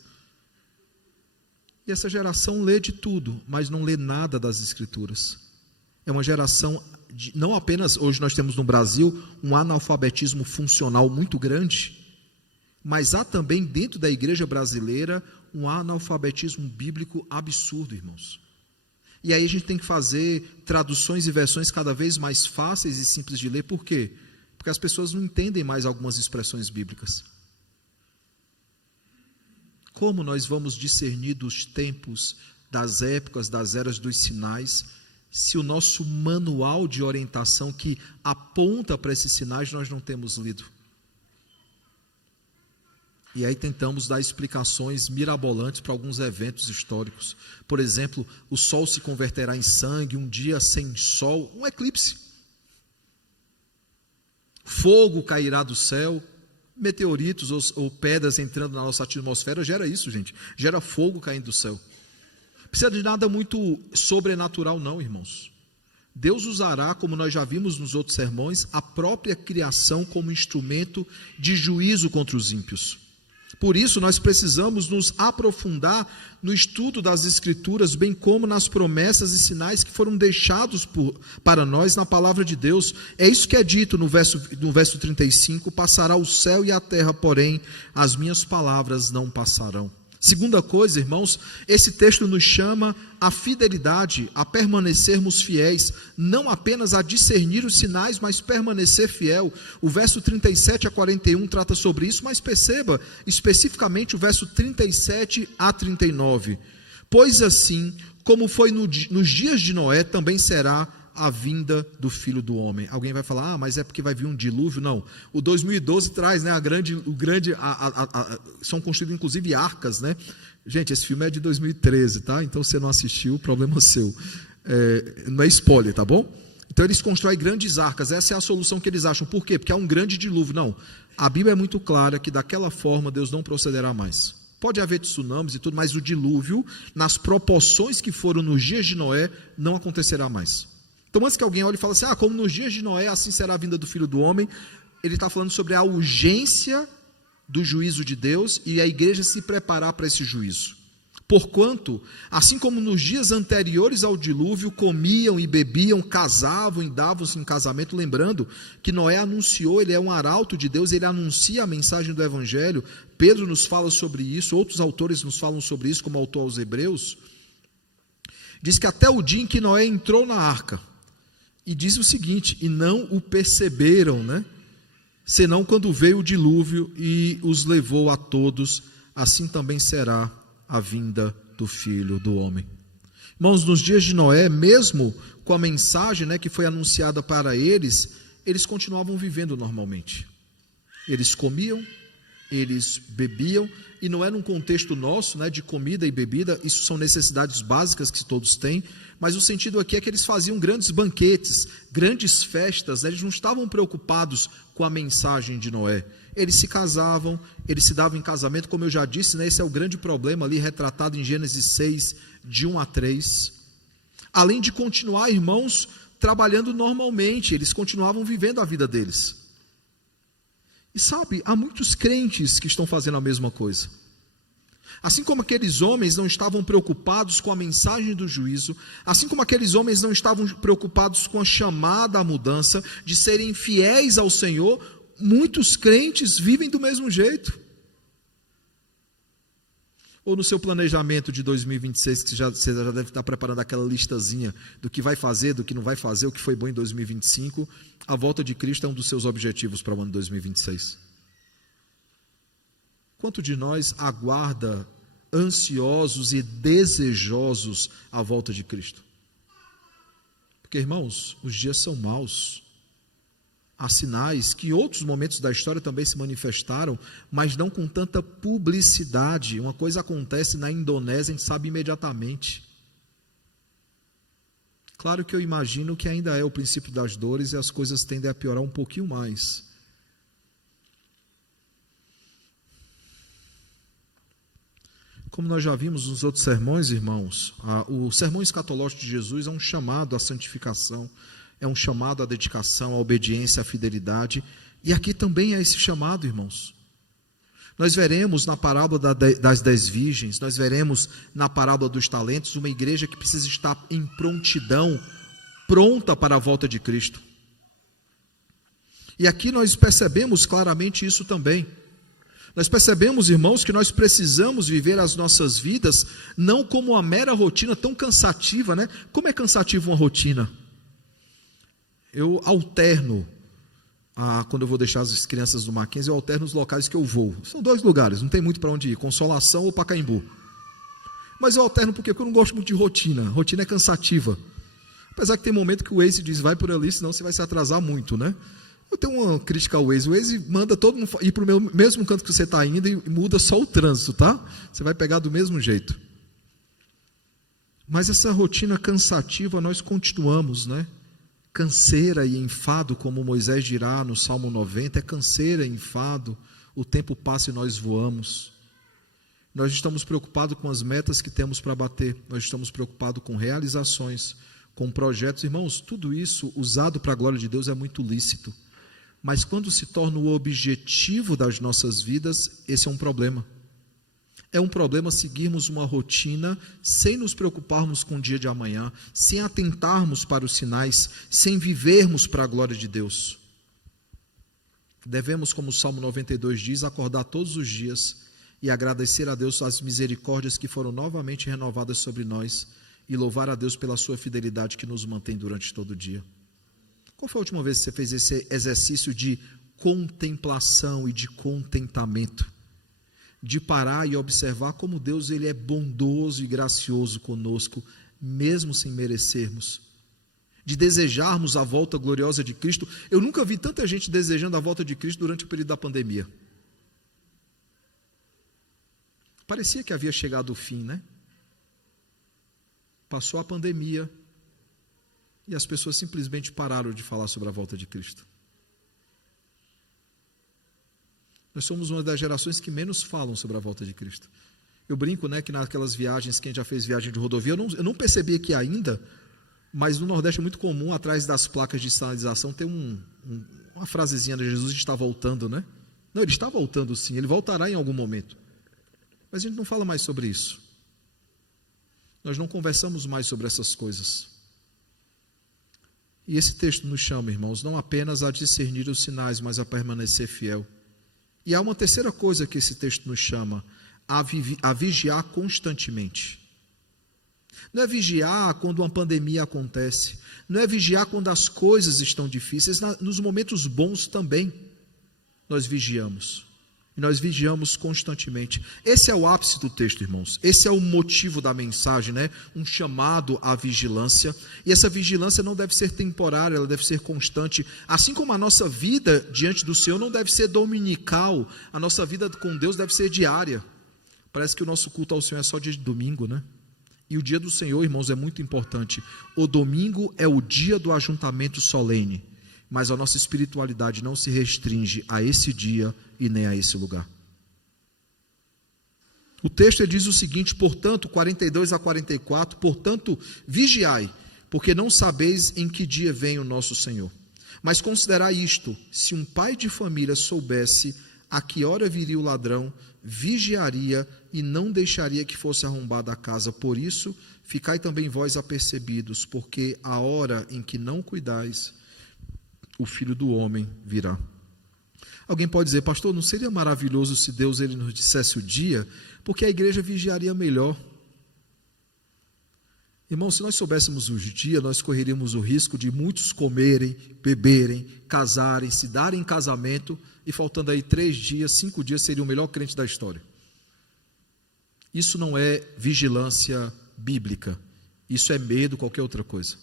E essa geração lê de tudo, mas não lê nada das Escrituras. É uma geração, não apenas, hoje nós temos no Brasil, um analfabetismo funcional muito grande, mas há também dentro da igreja brasileira um analfabetismo bíblico absurdo, irmãos. E aí a gente tem que fazer traduções e versões cada vez mais fáceis e simples de ler. Por quê? Porque as pessoas não entendem mais algumas expressões bíblicas. Como nós vamos discernir dos tempos, das épocas, das eras dos sinais, se o nosso manual de orientação que aponta para esses sinais nós não temos lido? E aí tentamos dar explicações mirabolantes para alguns eventos históricos. Por exemplo, o sol se converterá em sangue, um dia sem sol, um eclipse. Fogo cairá do céu. Meteoritos ou pedras entrando na nossa atmosfera gera isso, gente. Gera fogo caindo do céu. Precisa de nada muito sobrenatural não, irmãos. Deus usará, como nós já vimos nos outros sermões, a própria criação como instrumento de juízo contra os ímpios. Por isso, nós precisamos nos aprofundar no estudo das Escrituras, bem como nas promessas e sinais que foram deixados para nós na palavra de Deus. É isso que é dito no verso 35, passará o céu e a terra, porém as minhas palavras não passarão. Segunda coisa, irmãos, esse texto nos chama à fidelidade, a permanecermos fiéis, não apenas a discernir os sinais, mas permanecer fiel. O verso 37 a 41 trata sobre isso, mas perceba especificamente o verso 37 a 39. Pois assim, como foi nos dias de Noé, também será a vinda do Filho do Homem. Alguém vai falar, mas é porque vai vir um dilúvio? Não. O 2012 traz, né, são construídas inclusive arcas, né? Gente, esse filme é de 2013, tá? Então, se você não assistiu, problema seu. Não é spoiler, tá bom? Então, eles constroem grandes arcas. Essa é a solução que eles acham. Por quê? Porque há um grande dilúvio. Não. A Bíblia é muito clara que daquela forma Deus não procederá mais. Pode haver tsunamis e tudo, mas o dilúvio, nas proporções que foram nos dias de Noé, não acontecerá mais. Então, antes que alguém olhe e fale assim, como nos dias de Noé, assim será a vinda do Filho do Homem, ele está falando sobre a urgência do juízo de Deus e a igreja se preparar para esse juízo. Porquanto, assim como nos dias anteriores ao dilúvio, comiam e bebiam, casavam e davam-se em casamento, lembrando que Noé anunciou, ele é um arauto de Deus, ele anuncia a mensagem do Evangelho. Pedro nos fala sobre isso, outros autores nos falam sobre isso, como autor aos Hebreus. Diz que até o dia em que Noé entrou na arca, e diz o seguinte, e não o perceberam, né? Senão quando veio o dilúvio e os levou a todos, assim também será a vinda do Filho do Homem. Irmãos, nos dias de Noé, mesmo com a mensagem, né, que foi anunciada para eles continuavam vivendo normalmente. Eles comiam, eles bebiam, e não é num contexto nosso, né, de comida e bebida, isso são necessidades básicas que todos têm, mas o sentido aqui é que eles faziam grandes banquetes, grandes festas, né, eles não estavam preocupados com a mensagem de Noé. Eles se casavam, eles se davam em casamento, como eu já disse, né, esse é o grande problema ali retratado em Gênesis 6, de 1 a 3. Além de continuar, irmãos, trabalhando normalmente, eles continuavam vivendo a vida deles. E sabe, há muitos crentes que estão fazendo a mesma coisa. Assim como aqueles homens não estavam preocupados com a mensagem do juízo, assim como aqueles homens não estavam preocupados com a chamada à mudança, de serem fiéis ao Senhor, muitos crentes vivem do mesmo jeito. Ou no seu planejamento de 2026, que você já deve estar preparando aquela listazinha do que vai fazer, do que não vai fazer, o que foi bom em 2025, a volta de Cristo é um dos seus objetivos para o ano 2026. Quanto de nós aguarda ansiosos e desejosos a volta de Cristo? Porque, irmãos, os dias são maus. Há sinais que em outros momentos da história também se manifestaram, mas não com tanta publicidade. Uma coisa acontece na Indonésia, a gente sabe imediatamente. Claro que eu imagino que ainda é o princípio das dores e as coisas tendem a piorar um pouquinho mais. Como nós já vimos nos outros sermões, irmãos, o sermão escatológico de Jesus é um chamado à santificação, é um chamado à dedicação, à obediência, à fidelidade, e aqui também é esse chamado, irmãos. Nós veremos na parábola das 10 virgens, nós veremos na parábola dos talentos, uma igreja que precisa estar em prontidão, pronta para a volta de Cristo. E aqui nós percebemos claramente isso também. Nós percebemos, irmãos, que nós precisamos viver as nossas vidas não como uma mera rotina tão cansativa, né? Como é cansativa uma rotina? Eu alterno, quando eu vou deixar as crianças do Mackenzie, eu alterno os locais que eu vou. São 2 lugares, não tem muito para onde ir, Consolação ou Pacaembu. Mas eu alterno porque eu não gosto muito de rotina, rotina é cansativa. Apesar que tem momento que o Waze diz, vai por ali, senão você vai se atrasar muito, né? Eu tenho uma crítica ao Waze, o Waze manda todo mundo ir para o mesmo canto que você está indo e muda só o trânsito, tá? Você vai pegar do mesmo jeito. Mas essa rotina cansativa nós continuamos, né? Canseira e enfado, como Moisés dirá no Salmo 90, é canseira e enfado, o tempo passa e nós voamos. Nós estamos preocupados com as metas que temos para bater, nós estamos preocupados com realizações, com projetos. Irmãos, tudo isso usado para a glória de Deus é muito lícito. Mas quando se torna o objetivo das nossas vidas, esse é um problema. É um problema seguirmos uma rotina sem nos preocuparmos com o dia de amanhã, sem atentarmos para os sinais, sem vivermos para a glória de Deus. Devemos, como o Salmo 92 diz, acordar todos os dias e agradecer a Deus as misericórdias que foram novamente renovadas sobre nós e louvar a Deus pela sua fidelidade que nos mantém durante todo o dia. Qual foi a última vez que você fez esse exercício de contemplação e de contentamento? De parar e observar como Deus ele é bondoso e gracioso conosco, mesmo sem merecermos. De desejarmos a volta gloriosa de Cristo. Eu nunca vi tanta gente desejando a volta de Cristo durante o período da pandemia. Parecia que havia chegado o fim, né? Passou a pandemia e as pessoas simplesmente pararam de falar sobre a volta de Cristo. Nós somos uma das gerações que menos falam sobre a volta de Cristo. Eu brinco, né, que naquelas viagens, quem já fez viagem de rodovia, eu não percebi aqui ainda, mas no Nordeste é muito comum, atrás das placas de sinalização, ter uma frasezinha de Jesus está voltando, né? Não, ele está voltando sim, ele voltará em algum momento. Mas a gente não fala mais sobre isso. Nós não conversamos mais sobre essas coisas. E esse texto nos chama, irmãos, não apenas a discernir os sinais, mas a permanecer fiel. E há uma terceira coisa que esse texto nos chama, a vigiar constantemente. Não é vigiar quando uma pandemia acontece, não é vigiar quando as coisas estão difíceis, nos momentos bons também nós vigiamos. E nós vigiamos constantemente. Esse é o ápice do texto, irmãos. Esse é o motivo da mensagem, né? Um chamado à vigilância. E essa vigilância não deve ser temporária, ela deve ser constante. Assim como a nossa vida diante do Senhor não deve ser dominical, a nossa vida com Deus deve ser diária. Parece que o nosso culto ao Senhor é só dia de domingo, né? E o dia do Senhor, irmãos, é muito importante. O domingo é o dia do ajuntamento solene. Mas a nossa espiritualidade não se restringe a esse dia e nem a esse lugar. O texto diz o seguinte, portanto, 42 a 44, portanto, vigiai, porque não sabeis em que dia vem o nosso Senhor. Mas considerai isto, se um pai de família soubesse a que hora viria o ladrão, vigiaria e não deixaria que fosse arrombada a casa. Por isso, ficai também vós apercebidos, porque a hora em que não cuidais, o Filho do Homem virá. Alguém pode dizer, pastor, não seria maravilhoso se Deus ele nos dissesse o dia, porque a igreja vigiaria melhor. Irmão, se nós soubéssemos o dia, nós correríamos o risco de muitos comerem, beberem, casarem, se darem em casamento, e faltando aí 3 dias, 5 dias, seria o melhor crente da história. Isso não é vigilância bíblica, isso é medo, qualquer outra coisa.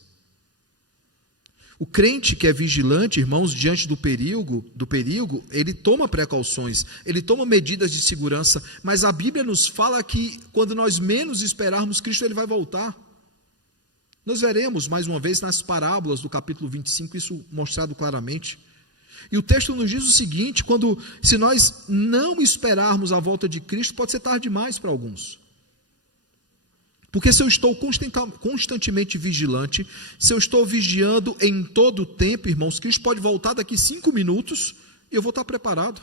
O crente que é vigilante, irmãos, diante do perigo, ele toma precauções, ele toma medidas de segurança, mas a Bíblia nos fala que quando nós menos esperarmos, Cristo ele vai voltar. Nós veremos mais uma vez nas parábolas do capítulo 25, isso mostrado claramente. E o texto nos diz o seguinte, se nós não esperarmos a volta de Cristo, pode ser tarde demais para alguns. Porque se eu estou constantemente vigilante, se eu estou vigiando em todo o tempo, irmãos, Cristo pode voltar daqui 5 minutos e eu vou estar preparado.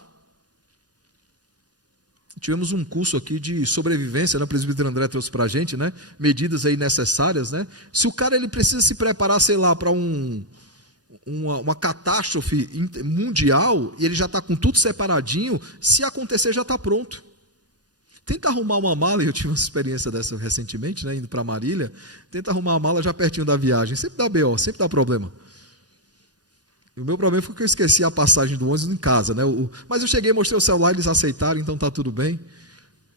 Tivemos um curso aqui de sobrevivência, né? O presbítero André trouxe para a gente, né? Medidas aí necessárias, né? Se o cara ele precisa se preparar, sei lá, para uma catástrofe mundial, e ele já está com tudo separadinho, se acontecer já está pronto. Tenta arrumar uma mala, eu tive uma experiência dessa recentemente, né, indo para Marília, tenta arrumar uma mala já pertinho da viagem, sempre dá BO, sempre dá problema. E o meu problema foi que eu esqueci a passagem do ônibus em casa, né? Mas eu cheguei, mostrei o celular, eles aceitaram, então está tudo bem.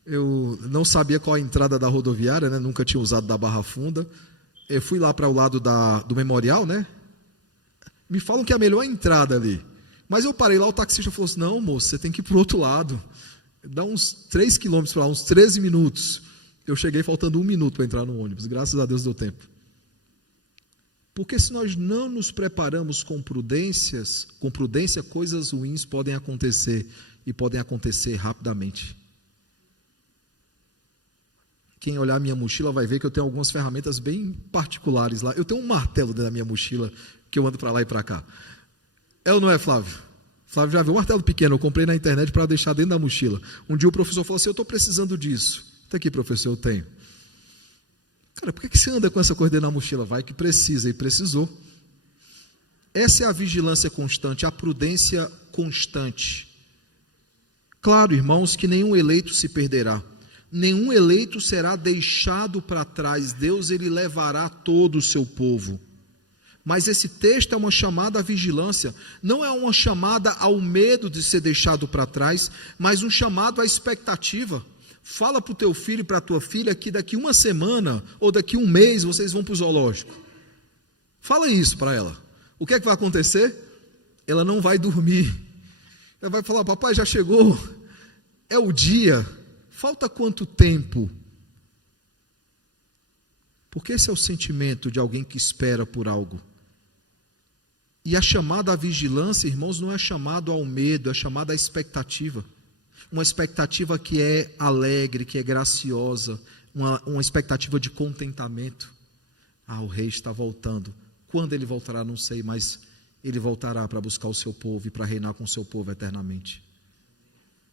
Eu não sabia qual a entrada da rodoviária, né, nunca tinha usado da Barra Funda, eu fui lá para o lado do memorial, né? Me falam que é a melhor entrada ali, mas eu parei lá, o taxista falou assim, não moço, você tem que ir para o outro lado. Dá uns 3 quilômetros para lá, uns 13 minutos. Eu cheguei faltando 1 minuto para entrar no ônibus. Graças a Deus deu tempo. Porque se nós não nos preparamos com prudência, coisas ruins podem acontecer. E podem acontecer rapidamente. Quem olhar a minha mochila vai ver que eu tenho algumas ferramentas bem particulares lá. Eu tenho um martelo dentro da minha mochila que eu ando para lá e para cá. É ou não é, Flávio? Flávio já viu um martelo pequeno, eu comprei na internet para deixar dentro da mochila. Um dia o professor falou assim, eu estou precisando disso. Está aqui, professor, eu tenho. Cara, por que você anda com essa coisa dentro da mochila? Vai que precisa, e precisou. Essa é a vigilância constante, a prudência constante. Claro, irmãos, que nenhum eleito se perderá. Nenhum eleito será deixado para trás. Deus, ele levará todo o seu povo. Mas esse texto é uma chamada à vigilância. Não é uma chamada ao medo de ser deixado para trás, mas um chamado à expectativa. Fala para o teu filho e para a tua filha que daqui uma semana ou daqui um mês vocês vão para o zoológico. Fala isso para ela. O que é que vai acontecer? Ela não vai dormir. Ela vai falar, papai, já chegou. É o dia. Falta quanto tempo? Porque esse é o sentimento de alguém que espera por algo. E a chamada à vigilância, irmãos, não é chamado ao medo, é chamada à expectativa. Uma expectativa que é alegre, que é graciosa, uma expectativa de contentamento. O rei está voltando. Quando ele voltará, não sei, mas ele voltará para buscar o seu povo e para reinar com o seu povo eternamente.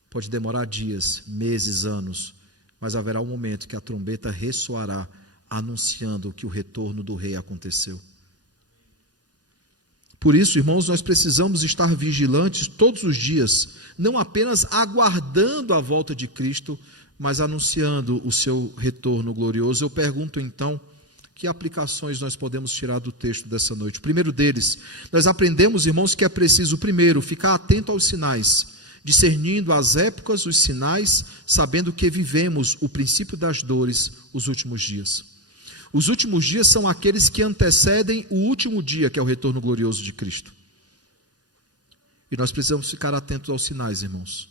Pode demorar dias, meses, anos, mas haverá um momento que a trombeta ressoará, anunciando que o retorno do rei aconteceu. Por isso, irmãos, nós precisamos estar vigilantes todos os dias, não apenas aguardando a volta de Cristo, mas anunciando o seu retorno glorioso. Eu pergunto então, que aplicações nós podemos tirar do texto dessa noite? O primeiro deles, nós aprendemos, irmãos, que é preciso, primeiro, ficar atento aos sinais, discernindo as épocas, os sinais, sabendo que vivemos o princípio das dores, os últimos dias. Os últimos dias são aqueles que antecedem o último dia, que é o retorno glorioso de Cristo. E nós precisamos ficar atentos aos sinais, irmãos.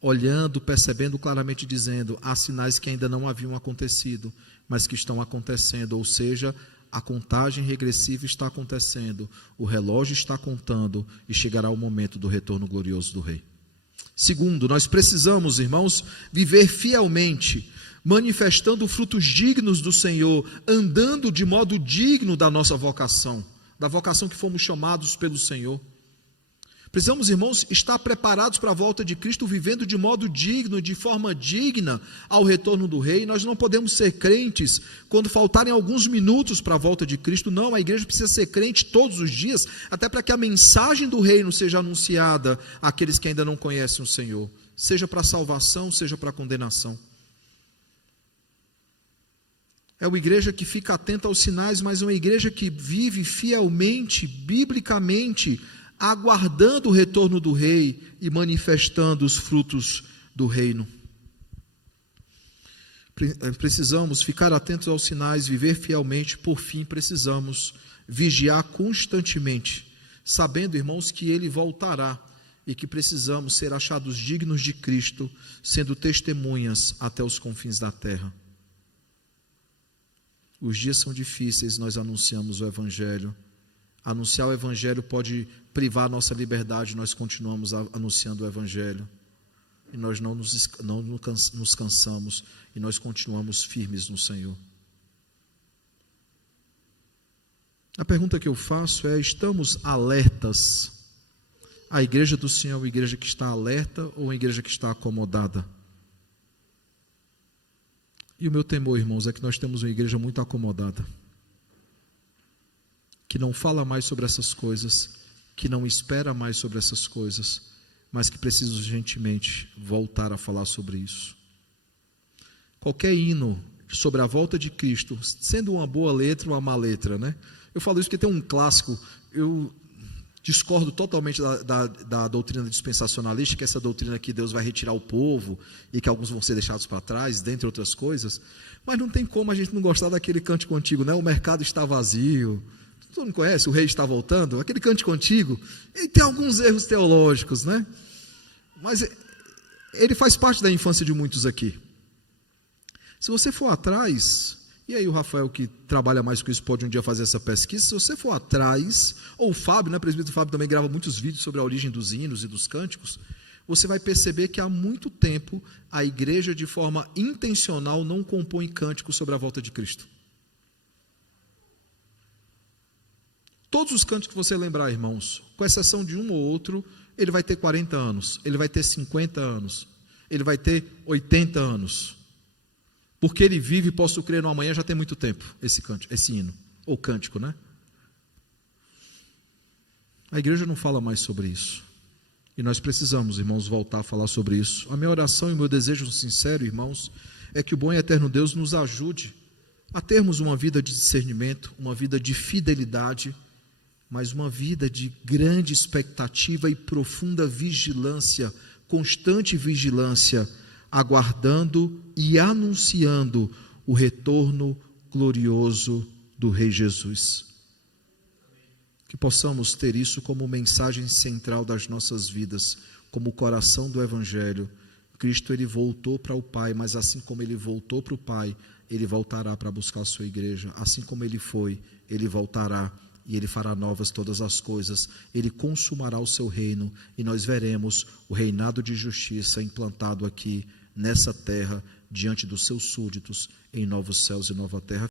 Olhando, percebendo claramente, dizendo, há sinais que ainda não haviam acontecido, mas que estão acontecendo, ou seja, a contagem regressiva está acontecendo, o relógio está contando e chegará o momento do retorno glorioso do Rei. Segundo, nós precisamos, irmãos, viver fielmente, manifestando frutos dignos do Senhor, andando de modo digno da nossa vocação, da vocação que fomos chamados pelo Senhor. Precisamos, irmãos, estar preparados para a volta de Cristo, vivendo de modo digno, de forma digna ao retorno do Rei. Nós não podemos ser crentes quando faltarem alguns minutos para a volta de Cristo. Não, a igreja precisa ser crente todos os dias, até para que a mensagem do reino seja anunciada àqueles que ainda não conhecem o Senhor, seja para salvação, seja para condenação. É uma igreja que fica atenta aos sinais, mas uma igreja que vive fielmente, biblicamente, aguardando o retorno do Rei e manifestando os frutos do reino. Precisamos ficar atentos aos sinais, viver fielmente. Por fim, precisamos vigiar constantemente, sabendo, irmãos, que Ele voltará e que precisamos ser achados dignos de Cristo, sendo testemunhas até os confins da terra. Os dias são difíceis, nós anunciamos o Evangelho. Anunciar o Evangelho pode privar a nossa liberdade, nós continuamos anunciando o Evangelho. E nós não nos cansamos, e nós continuamos firmes no Senhor. A pergunta que eu faço é, estamos alertas? A igreja do Senhor é uma igreja que está alerta ou uma igreja que está acomodada? E o meu temor, irmãos, é que nós temos uma igreja muito acomodada, que não fala mais sobre essas coisas, que não espera mais sobre essas coisas, mas que precisa urgentemente voltar a falar sobre isso. Qualquer hino sobre a volta de Cristo, sendo uma boa letra ou uma má letra, né? Eu falo isso porque tem um clássico, eu discordo totalmente da doutrina dispensacionalista, que é essa doutrina que Deus vai retirar o povo e que alguns vão ser deixados para trás, dentre outras coisas, mas não tem como a gente não gostar daquele cântico antigo, né? O mercado está vazio. Todo mundo conhece? O rei está voltando? Aquele cântico antigo, ele tem alguns erros teológicos, né? Mas ele faz parte da infância de muitos aqui. Se você for atrás, e aí o Rafael, que trabalha mais com isso, pode um dia fazer essa pesquisa, se você for atrás, ou o Fábio, né, o presbítero Fábio também grava muitos vídeos sobre a origem dos hinos e dos cânticos, você vai perceber que há muito tempo a igreja, de forma intencional, não compõe cânticos sobre a volta de Cristo. Todos os cânticos que você lembrar, irmãos, com exceção de um ou outro, ele vai ter 40 anos, ele vai ter 50 anos, ele vai ter 80 anos. Porque ele vive, posso crer, no amanhã já tem muito tempo, esse cântico, esse hino, ou cântico, né? A igreja não fala mais sobre isso. E nós precisamos, irmãos, voltar a falar sobre isso. A minha oração e o meu desejo sincero, irmãos, é que o bom e eterno Deus nos ajude a termos uma vida de discernimento, uma vida de fidelidade, mas uma vida de grande expectativa e profunda vigilância, constante vigilância, aguardando e anunciando o retorno glorioso do Rei Jesus. Que possamos ter isso como mensagem central das nossas vidas, como o coração do Evangelho. Cristo, ele voltou para o Pai, mas assim como ele voltou para o Pai, ele voltará para buscar a sua igreja. Assim como ele foi, ele voltará e ele fará novas todas as coisas. Ele consumará o seu reino e nós veremos o reinado de justiça implantado aqui nessa terra, diante dos seus súditos, em novos céus e nova terra.